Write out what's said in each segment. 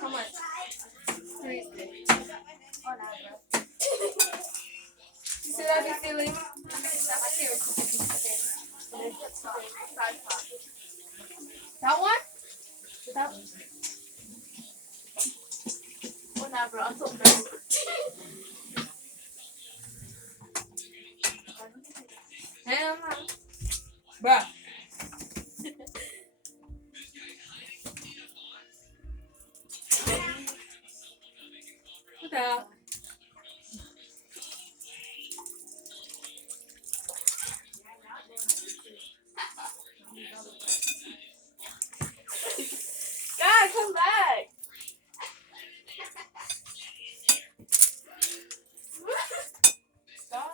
How much? 3. Sila di feeling that one? That one? Whatever, I'm so broke. Hell no. Bruh. What the hell? God, come back. Stop.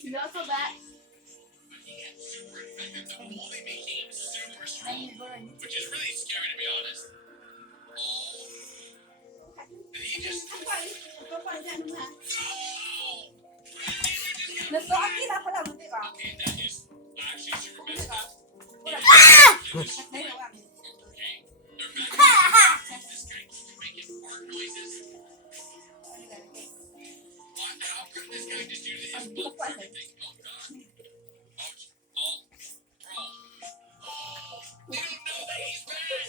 You also back. Which is really scary to be honest. Did he just Nasuaki na pala mo, di ba? okay, that is actually super messed up. Okay. They're back. This guy keeps making fart noises. How could this guy just do this? His butt for everything. Oh god. Oh, bro. They don't know that he's bad.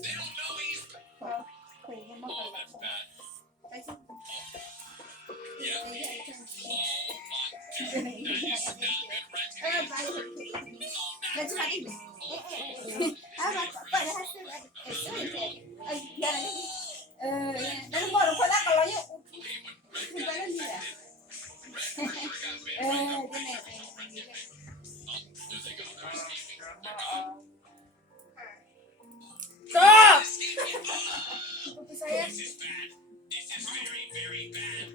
They don't know he's bad. Oh, that's bad. Yeah. Oh my dude. That is not good renting. Stop! This is bad. This is very, very bad.